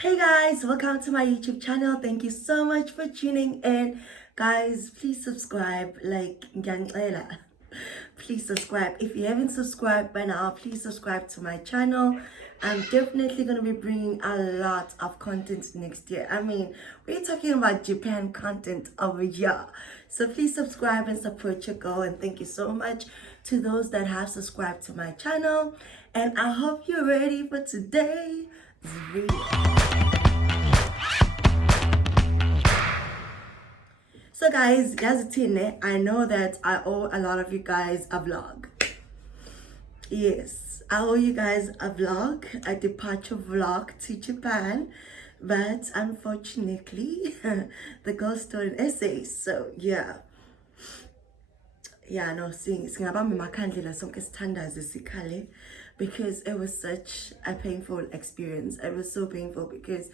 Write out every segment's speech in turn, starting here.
Hey guys, welcome to my YouTube channel. Thank you so much for tuning in. Guys, please subscribe. Please subscribe. If you haven't subscribed by now, please subscribe to my channel. I'm definitely going to be bringing a lot of content next year. I mean, we're talking about Japan content over here. So please subscribe and support your girl. And thank you so much to those that have subscribed to my channel. And I hope you're ready for today's video. So guys, I know that I owe a lot of you guys a vlog. Yes, I owe you guys a vlog, a departure vlog to Japan. But unfortunately, the girl stored an essay. So yeah. Yeah, no, singabami makhandlela sonke sithandaze sikhale, because it was such a painful experience. It was so painful because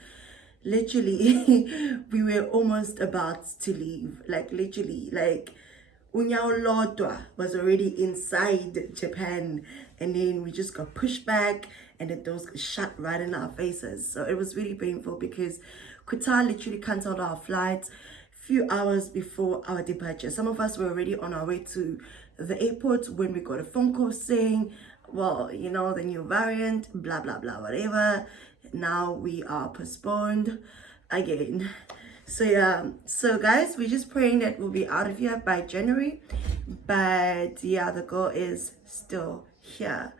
literally we were almost about to leave. Like literally, like Unyaw Lodwa was already inside Japan, and then we just got pushed back and the doors got shut right in our faces. So it was really painful because Qatar literally cancelled our flights few hours before our departure. Some of us were already on our way to the airport when we got a phone call saying, well, you know, the new variant, blah blah blah, whatever. Now we are postponed again. So yeah, so guys, we're just praying that we'll be out of here by January. But yeah, the girl is still here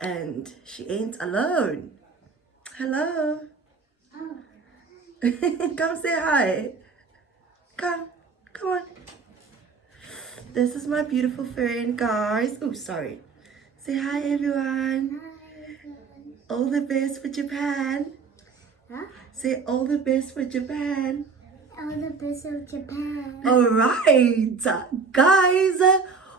and she ain't alone. Hello. Come say hi. Come on. This is my beautiful friend, guys. Oh, sorry. Say hi, everyone. All the best for Japan. Huh? Say all the best for Japan. All the best of Japan. All right, guys.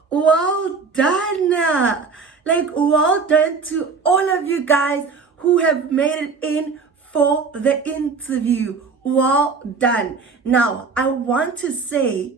Well done. Like, well done to all of you guys who have made it in for the interview. Well done. Now, I want to say,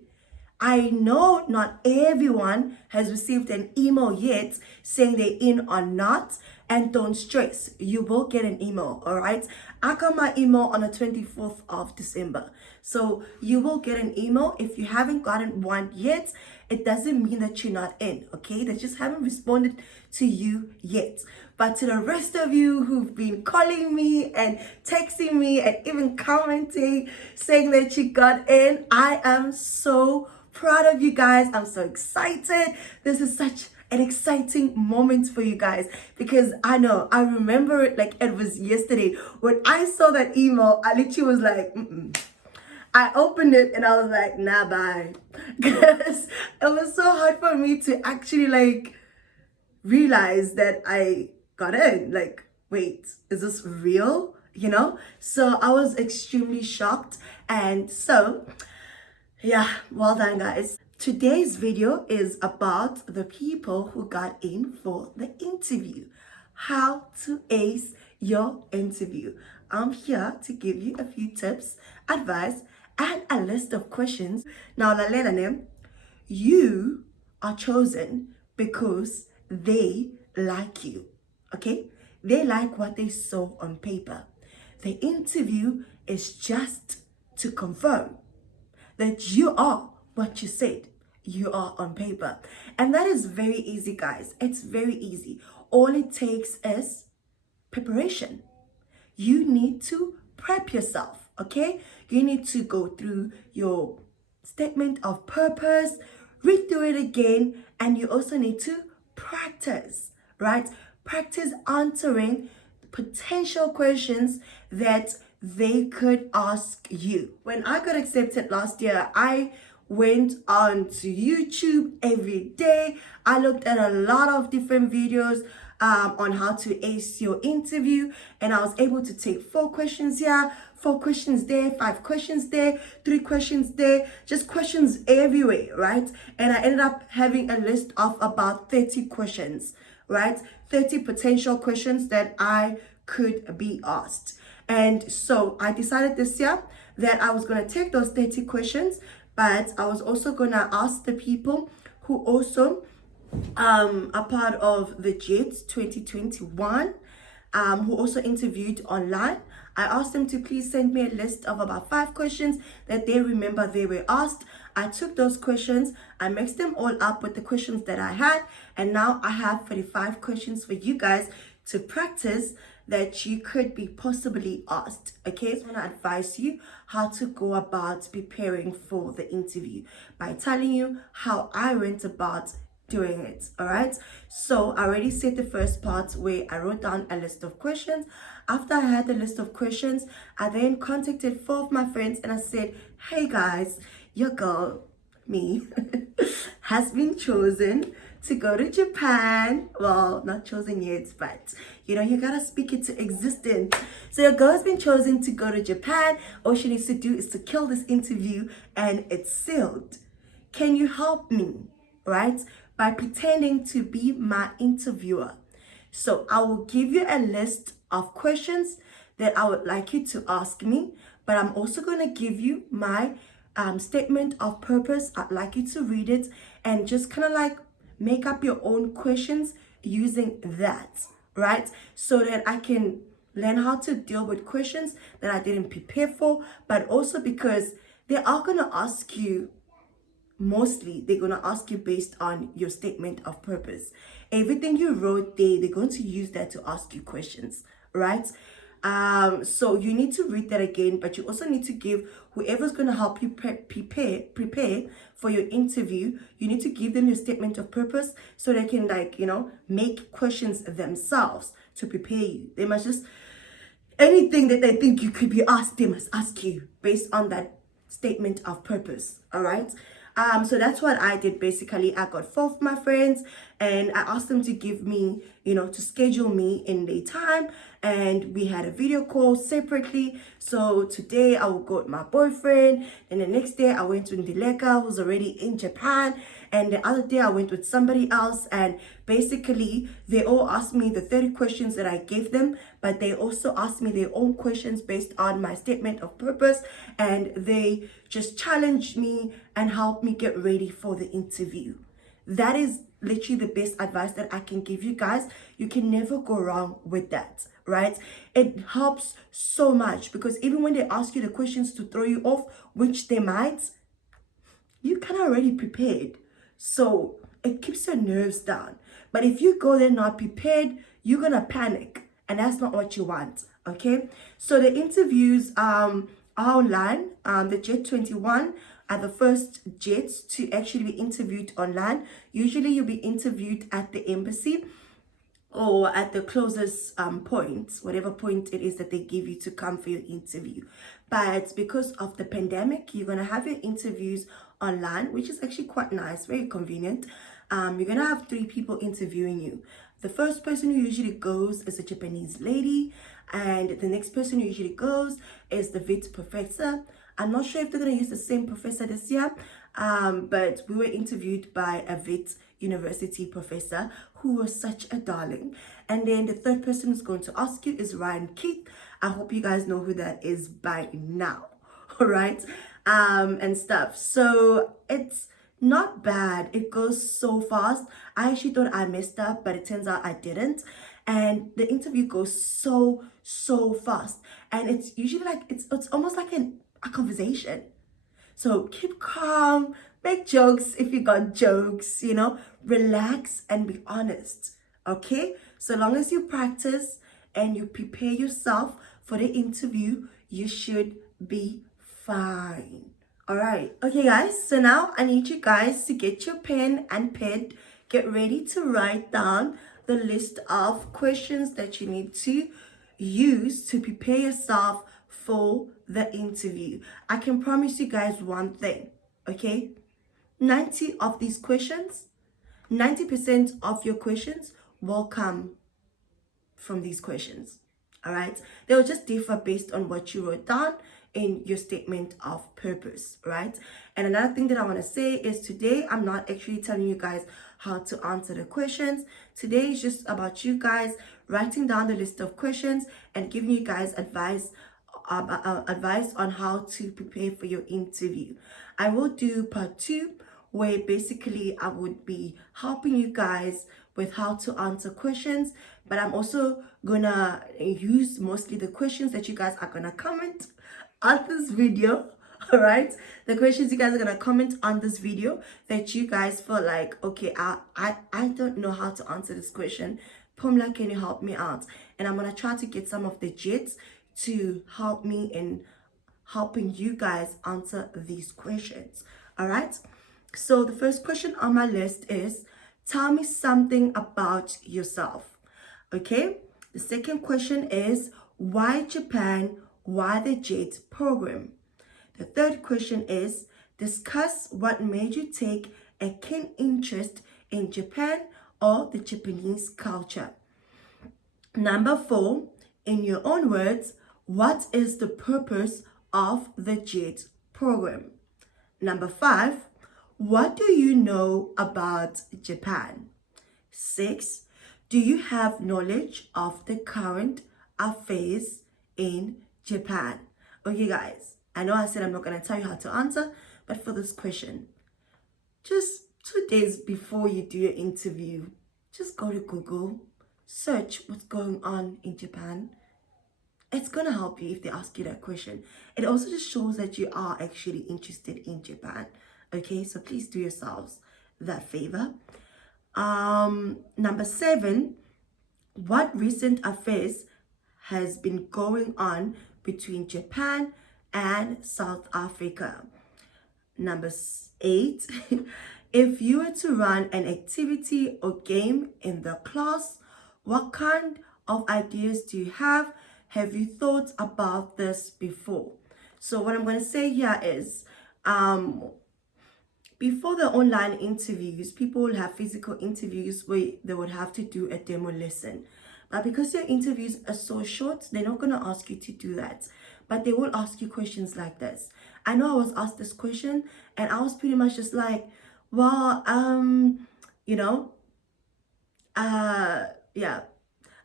I know not everyone has received an email yet saying they're in or not, and don't stress, you will get an email, all right? I got my email on the 24th of December. So you will get an email. If you haven't gotten one yet, it doesn't mean that you're not in, okay? They just haven't responded to you yet. But to the rest of you who've been calling me and texting me and even commenting, saying that you got in, I am so proud of you guys. I'm so excited. This is such an exciting moment for you guys, because I know, I remember it like it was yesterday. When I saw that email, I literally was like, I opened it and I was like, nah, bye. Because it was so hard for me to actually like realize that I got in. Like, wait, is this real? You know? So I was extremely shocked. And so, yeah, well done, guys. Today's video is about the people who got in for the interview. How to ace your interview. I'm here to give you a few tips, advice, and a list of questions. Now, you are chosen because they like you, okay? They like what they saw on paper. The interview is just to confirm that you are what you said you are on paper. And that is very easy, guys. It's very easy. All it takes is preparation. You need to prep yourself, okay? You need to go through your statement of purpose, read through it again, and you also need to practice, right? Practice answering potential questions that they could ask you. When I got accepted last year, I went on to YouTube every day. I looked at a lot of different videos on how to ace your interview, and I was able to take 4 questions here, 4 questions there, 5 questions there, 3 questions there, just questions everywhere, right? And I ended up having a list of about 30 questions, right? 30 potential questions that I could be asked. And so I decided this year that I was going to take those 30 questions, but I was also going to ask the people who also are part of the JET 2021, who also interviewed online. I asked them to please send me a list of about 5 questions that they remember they were asked. I took those questions, I mixed them all up with the questions that I had, and now I have 45 questions for you guys to practice that you could be possibly asked. Okay, so I want to advise you how to go about preparing for the interview by telling you how I went about doing it. All right, so I already said the first part where I wrote down a list of questions. After I had the list of questions, I then contacted 4 of my friends and I said, hey guys, your girl, me, has been chosen to go to Japan. Well, not chosen yet, but you know, you gotta speak it to existence. So your girl has been chosen to go to Japan. All she needs to do is to kill this interview and it's sealed. Can you help me, right? By pretending to be my interviewer. So I will give you a list of questions that I would like you to ask me, but I'm also going to give you my statement of purpose. I'd like you to read it and just kind of like make up your own questions using that, right? So that I can learn how to deal with questions that I didn't prepare for, but also because they are going to ask you, mostly they're going to ask you based on your statement of purpose. Everything you wrote there, they're going to use that to ask you questions, right? So you need to read that again, but you also need to give whoever's going to help you prepare for your interview, you need to give them your statement of purpose so they can, like, you know, make questions themselves to prepare you. They must just, anything that they think you could be asked, they must ask you based on that statement of purpose. All right, so that's what I did. Basically, I got 4 of my friends and I asked them to give me, you know, to schedule me in their time, and we had a video call separately. So today I will go with my boyfriend, and the next day I went with Ndileka, who's already in Japan, and the other day I went with somebody else. And basically they all asked me the 30 questions that I gave them, but they also asked me their own questions based on my statement of purpose, and they just challenged me and helped me get ready for the interview. That is literally the best advice that I can give you guys. You can never go wrong with that, right? It helps so much because even when they ask you the questions to throw you off, which they might, you kind of already prepared. So it keeps your nerves down. But if you go there not prepared, you're going to panic. And that's not what you want, okay? So the interviews are online. The Jet 21 are the first jets to actually be interviewed online. Usually you'll be interviewed at the embassy or at the closest point, whatever point it is that they give you to come for your interview. But because of the pandemic, you're going to have your interviews online, which is actually quite nice, very convenient. You're going to have 3 people interviewing you. The first person who usually goes is a Japanese lady, and the next person who usually goes is the VIT professor. I'm not sure if they're going to use the same professor this year, but we were interviewed by a VIT university professor who was such a darling. And then the third person who's going to ask you is Ryan Keith. I hope you guys know who that is by now, all right? And stuff. So it's not bad. It goes so fast. I actually thought I messed up, but it turns out I didn't. And the interview goes so fast. And it's usually like, it's almost like a conversation. So keep calm, make jokes if you got jokes, you know, relax and be honest, okay? So long as you practice and you prepare yourself for the interview, you should be fine. All right. Okay, guys. So now I need you guys to get your pen and pad. Get ready to write down the list of questions that you need to use to prepare yourself for the interview. I can promise you guys one thing, okay? 90 of these questions, 90% of your questions will come from these questions, all right? They'll just differ based on what you wrote down in your statement of purpose, right? And another thing that I want to say is today I'm not actually telling you guys how to answer the questions. Today is just about you guys writing down the list of questions and giving you guys advice on how to prepare for your interview. I will do part 2 where basically I would be helping you guys with how to answer questions but I'm also gonna use mostly the questions that you guys are gonna comment on this video. All right, the questions you guys are gonna comment on this video that you guys feel like, okay, I don't know how to answer this question. Pumla, can you help me out? And I'm gonna try to get some of the jits to help me in helping you guys answer these questions. All right, so the first question on my list is, tell me something about yourself. Okay, the second question is, why Japan? Why the JET program? The third question is, discuss what made you take a keen interest in Japan or the Japanese culture. Number 4, in your own words, what is the purpose of the JET program? Number 5, what do you know about Japan? 6, do you have knowledge of the current affairs in Japan? Okay, guys, I know I said I'm not going to tell you how to answer, but for this question, just 2 days before you do your interview, just go to Google, search what's going on in Japan. It's going to help you if they ask you that question. It also just shows that you are actually interested in Japan. Okay, so please do yourselves that favor. Number 7, what recent affairs has been going on between Japan and South Africa? Number 8, if you were to run an activity or game in the class, what kind of ideas do you have? Have you thought about this before? So what I'm going to say here is, before the online interviews, people will have physical interviews where they would have to do a demo lesson. But because your interviews are so short, they're not going to ask you to do that. But they will ask you questions like this. I know I was asked this question and I was pretty much just like, well, yeah,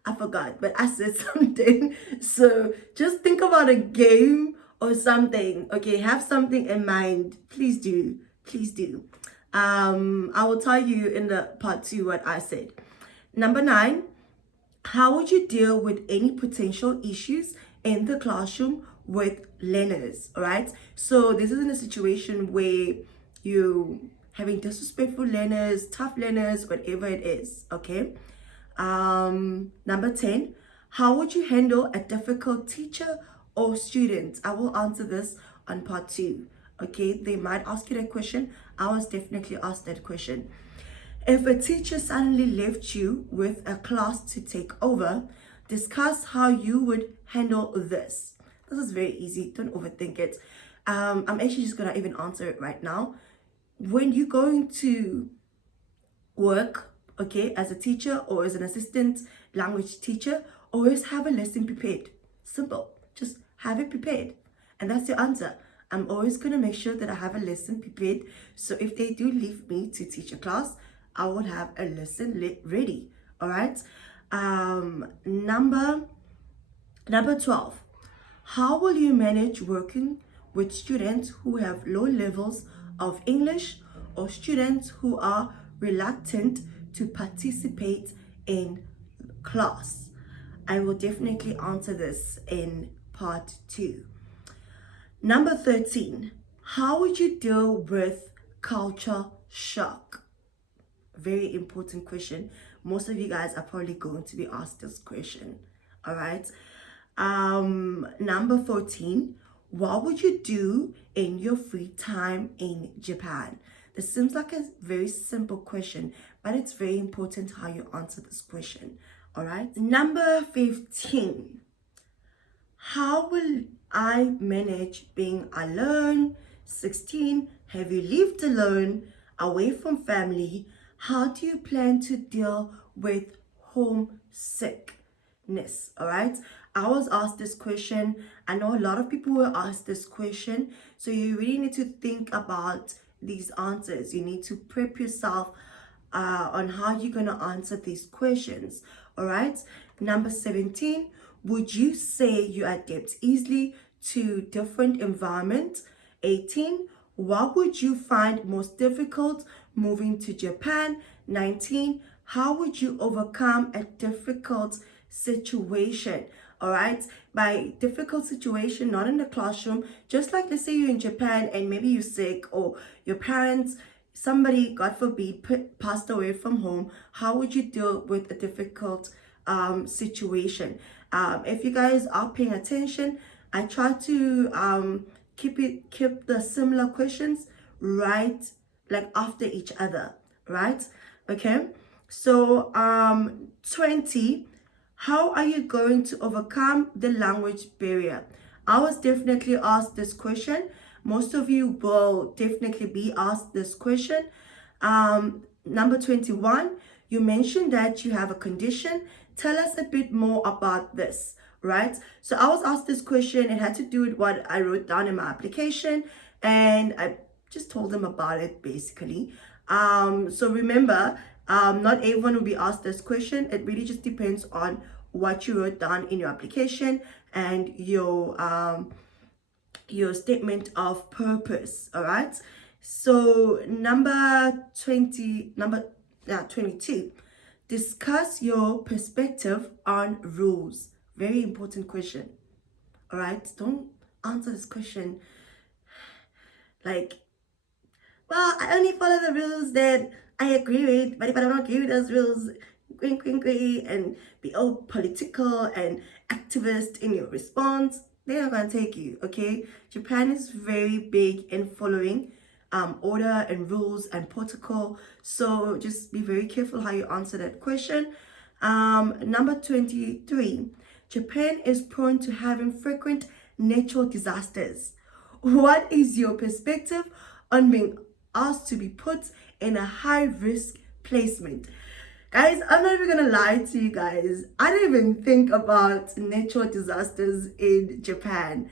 I forgot, but I said something. So just think about a game or something. Okay, have something in mind. Please do. Please do. I will tell you in the part 2 what I said. Number 9, how would you deal with any potential issues in the classroom with learners? All right. So this isn't a situation where you having disrespectful learners, tough learners, whatever it is. Okay. Number 10, how would you handle a difficult teacher or student? I will answer this on part 2. Okay, they might ask you that question. I was definitely asked that question. If a teacher suddenly left you with a class to take over, discuss how you would handle this. This is very easy. Don't overthink it. I'm actually just gonna even answer it right now. When you're going to work, okay, as a teacher or as an assistant language teacher, always have a lesson prepared. Simple. Just have it prepared. And that's your answer. I'm always going to make sure that I have a lesson prepared. So if they do leave me to teach a class, I will have a lesson ready. All right. Number 12. How will you manage working with students who have low levels of English or students who are reluctant to participate in class? I will definitely answer this in part 2. Number 13, how would you deal with culture shock? Very important question. Most of you guys are probably going to be asked this question. All right. Number 14, what would you do in your free time in Japan? This seems like a very simple question, but it's very important how you answer this question. All right. Number 15, how will I manage being alone? 16, have you lived alone, away from family? How do you plan to deal with homesickness? All right. I was asked this question. I know a lot of people were asked this question. So you really need to think about these answers. You need to prep yourself on how you're going to answer these questions. All right. Number 17, would you say you adapt easily to different environments? 18, what would you find most difficult moving to Japan? 19, how would you overcome a difficult situation? All right, by difficult situation, not in the classroom, just like let's say you're in Japan and maybe you're sick or your parents, somebody, God forbid, passed away from home. How would you deal with a difficult situation? If you guys are paying attention, I try to keep the similar questions right, like after each other, right? Okay, so 20, how are you going to overcome the language barrier? I was definitely asked this question. Most of you will definitely be asked this question. Number 21, you mentioned that you have a condition. Tell us a bit more about this, right? So I was asked this question. It had to do with what I wrote down in my application, and I just told them about it basically. So remember, not everyone will be asked this question. It really just depends on what you wrote down in your application and your statement of purpose. All right, so number 22, discuss your perspective on rules. Very important question. All right, don't answer this question like, well, I only follow the rules that I agree with, but if I don't agree with those rules, and be all political and activist in your response, they're not gonna take you, okay? Japan is very big in following order and rules and protocol, so just be very careful how you answer that question. Number 23, Japan is prone to having frequent natural disasters. What is your perspective on being asked to be put in a high risk placement? Guys, I'm not even gonna lie to you guys. I didn't even think about natural disasters in Japan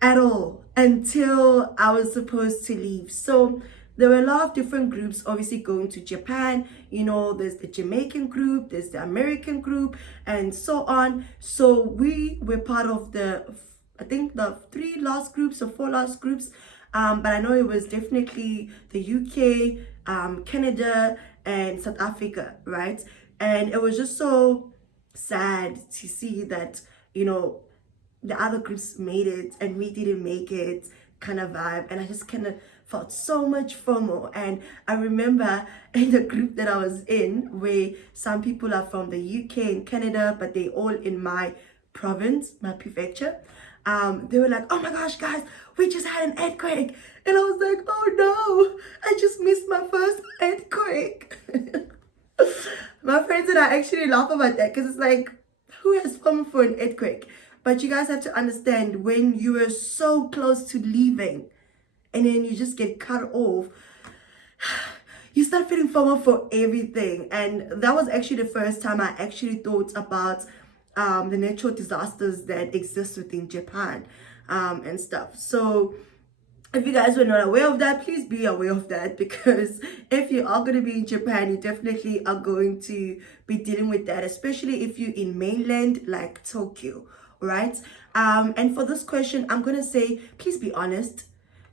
at all until I was supposed to leave. So there were a lot of different groups obviously going to Japan. You know, there's the Jamaican group, there's the American group, and so on. So we were part of I think the 3 last groups or 4 last groups. But I know it was definitely the UK, Canada, and South Africa, right? And it was just so sad to see that, you know, the other groups made it and we didn't make it, kind of vibe. And I just kind of felt so much FOMO. And I remember in the group that I was in, where some people are from the UK and Canada, but they all in my province, my prefecture. They were like, oh my gosh, guys, we just had an earthquake. And I was like, oh no, I just missed my first earthquake. My friends and I actually laugh about that because it's like, who has fun for an earthquake? But you guys have to understand, when you are so close to leaving and then you just get cut off, you start feeling FOMO for everything. And that was actually the first time I actually thought about the natural disasters that exist within Japan and stuff. So if you guys were not aware of that, please be aware of that, because if you are going to be in Japan, you definitely are going to be dealing with that, especially if you're in mainland like Tokyo, right? And for this question, I'm going to say, please be honest.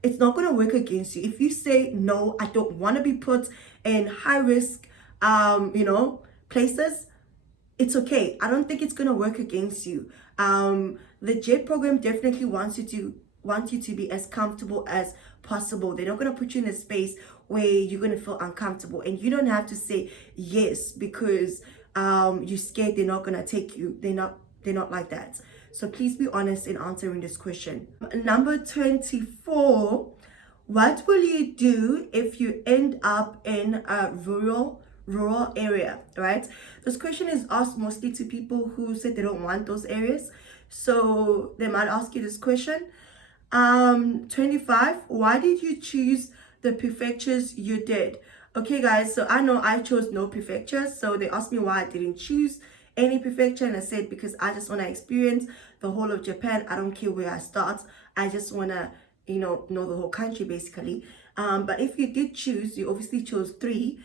It's not going to work against you. If you say, no, I don't want to be put in high risk, places, it's okay. I don't think it's going to work against you. The JET program definitely wants you to be as comfortable as possible. They're not going to put you in a space where you're going to feel uncomfortable, and you don't have to say yes because you're scared they're not going to take you. They're not like that. So please be honest in answering this question. Number 24, what will you do if you end up in a rural area, right? This question is asked mostly to people who said they don't want those areas. So they might ask you this question. 25, why did you choose the prefectures you did? Okay guys, so I know I chose no prefectures. So they asked me why I didn't choose any prefecture, and I said because I just want to experience the whole of Japan. I don't care where I start. I just want to, know the whole country basically. But if you did choose, you obviously chose 3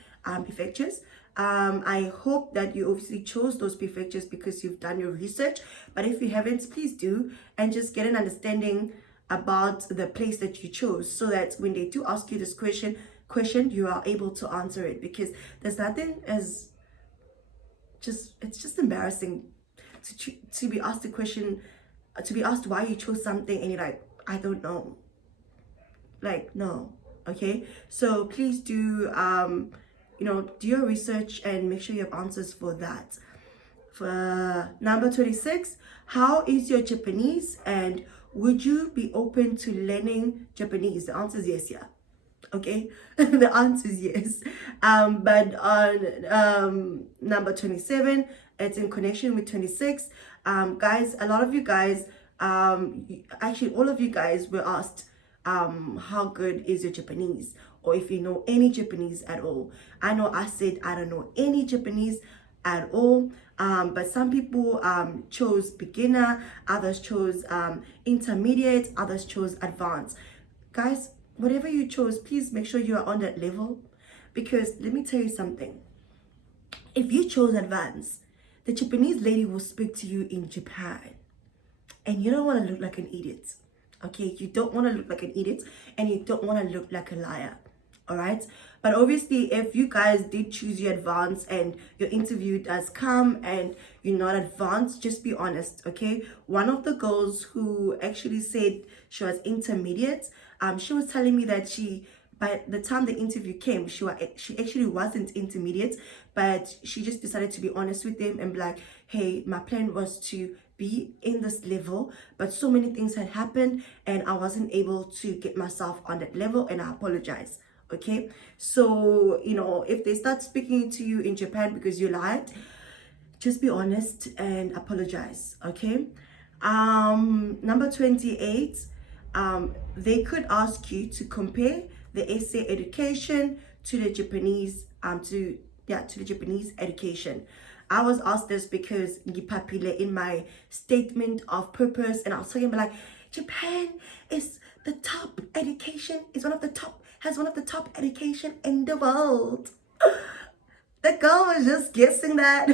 prefectures. I hope that you obviously chose those prefectures because you've done your research. But if you haven't, please do, and just get an understanding about the place that you chose, so that when they do ask you this question, you are able to answer it, because there's nothing as it's just embarrassing to be asked a question, to be asked why you chose something and you're like, I don't know. Like, no. Okay, so please do do your research and make sure you have answers for that. For number 26, how is your Japanese and would you be open to learning Japanese? The answer is yes, yeah. Okay, the answer is yes. But on number 27, it's in connection with 26. Guys, a lot of you guys, actually all of you guys were asked how good is your Japanese, or if you know any Japanese at all. I know I said I don't know any Japanese at all, but some people chose beginner, others chose intermediate, others chose advanced. Guys, whatever you chose, please make sure you are on that level, because let me tell you something. If you chose advanced, the Japanese lady will speak to you in Japan, and you don't want to look like an idiot. Okay, you don't want to look like an idiot, and you don't want to look like a liar. All right, but obviously if you guys did choose your advanced and your interview does come and you're not advanced, just be honest. Okay, one of the girls who actually said she was intermediate, she was telling me that by the time the interview came, she actually wasn't intermediate, but she just decided to be honest with them and be like, hey, my plan was to be in this level, but so many things had happened and I wasn't able to get myself on that level, and I apologize. Okay, so if they start speaking to you in Japan because you lied, just be honest and apologize. Okay, number 28, they could ask you to compare the essay education to the Japanese to the Japanese education. I was asked this because in my statement of purpose, and I was talking about like Japan is the top education, has one of the top education in the world. The girl was just guessing that.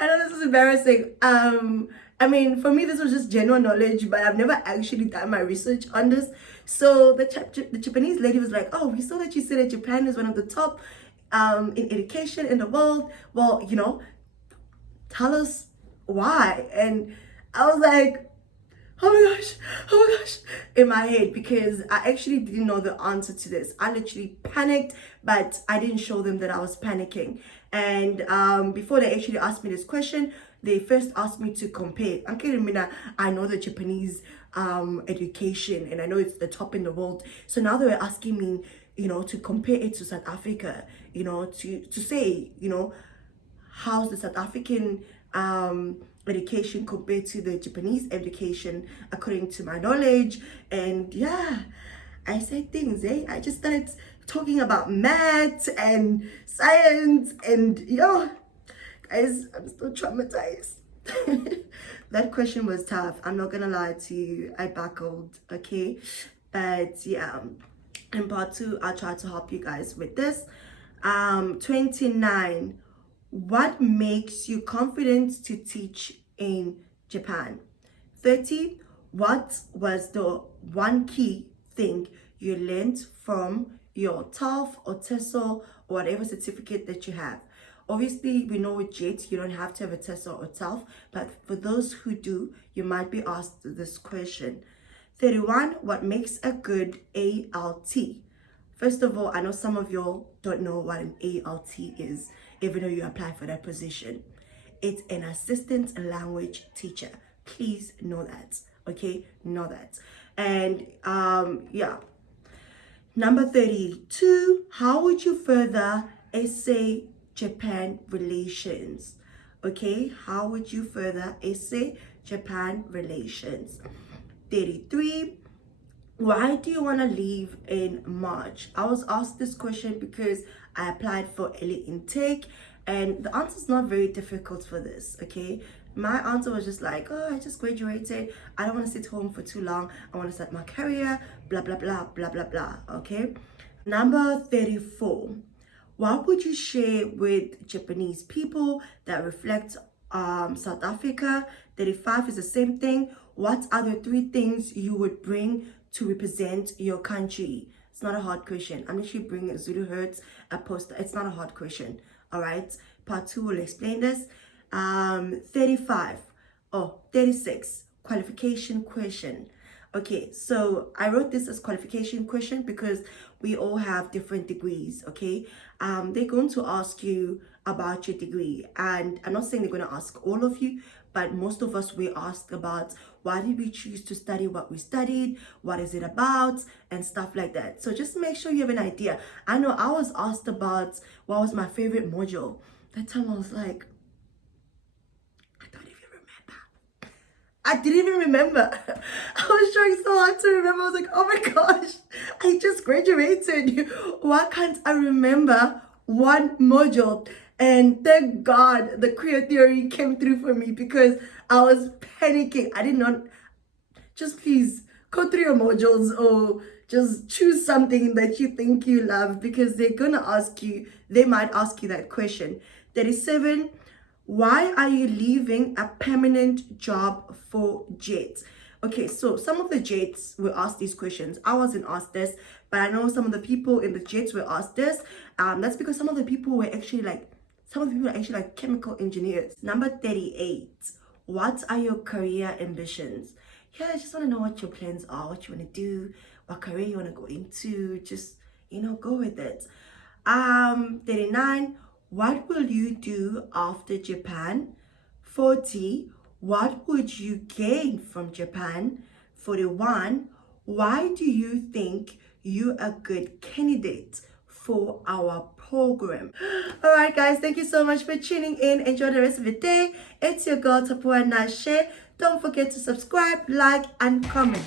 I know this is embarrassing. I mean, for me, this was just general knowledge, but I've never actually done my research on this. So the Japanese lady was like, oh, we saw that you said that Japan is one of the top in education in the world. Well, tell us why. And I was like, oh my gosh, in my head, because I actually didn't know the answer to this. I literally panicked, but I didn't show them that I was panicking. And before they actually asked me this question, they first asked me to compare. I know the Japanese education, and I know it's the top in the world. So now they were asking me, to compare it to South Africa, to say, how's the South African education compared to the Japanese education according to my knowledge. And yeah, I said things. I just started talking about math and science, and guys, I'm still traumatized. That question was tough, I'm not gonna lie to you. I buckled. Okay, but yeah, in part 2 I'll try to help you guys with this. 29, what makes you confident to teach in Japan? 30, what was the one key thing you learned from your TOEFL or TESOL or whatever certificate that you have? Obviously, we know with JET, you don't have to have a TESOL or TOEFL, but for those who do, you might be asked this question. 31, what makes a good ALT? First of all, I know some of y'all don't know what an ALT is, even though you apply for that position. It's an assistant language teacher. Please know that. Okay, know that. And yeah. Number 32, how would you further essay Japan relations? Okay, how would you further essay Japan relations? 33, why do you want to leave in March? I was asked this question because I applied for early intake, and the answer is not very difficult for this. Okay, my answer was just like, oh, I just graduated, I don't want to sit home for too long, I want to start my career, blah blah blah blah blah blah. Okay, number 34, what would you share with Japanese people that reflect South Africa? 35 is the same thing. What are the 3 things you would bring to represent your country? It's not a hard question. I'm actually bringing Zulu Hertz a poster. It's not a hard question. All right, Part 2 will explain this. 35 or 36, qualification question. Okay, so I wrote this as qualification question because we all have different degrees, okay? They're going to ask you about your degree, and I'm not saying they're going to ask all of you, but most of us we asked about why did we choose to study what we studied, what is it about, and stuff like that. So just make sure you have an idea. I know I was asked about what was my favorite module. That time I was like, I didn't even remember. I was trying so hard to remember. I was like, oh my gosh, I just graduated. Why can't I remember one module? And thank God the queer theory came through for me because I was panicking. I did not, just please go through your modules or just choose something that you think you love because they're going to ask you, they might ask you that question. 37, why are you leaving a permanent job for Jets? Okay, so some of the Jets were asked these questions. I wasn't asked this, but I know some of the people in the Jets were asked this. That's because some of the people were actually like chemical engineers. Number 38, what are your career ambitions? Yeah, I just want to know what your plans are, what you want to do, what career you want to go into. Just, go with it. 39, what will you do after Japan? 40, what would you gain from Japan? 41, why do you think you're a good candidate for our program? All right, guys, thank you so much for tuning in. Enjoy the rest of the day. It's your girl, Tapua Nashe. Don't forget to subscribe, like, and comment.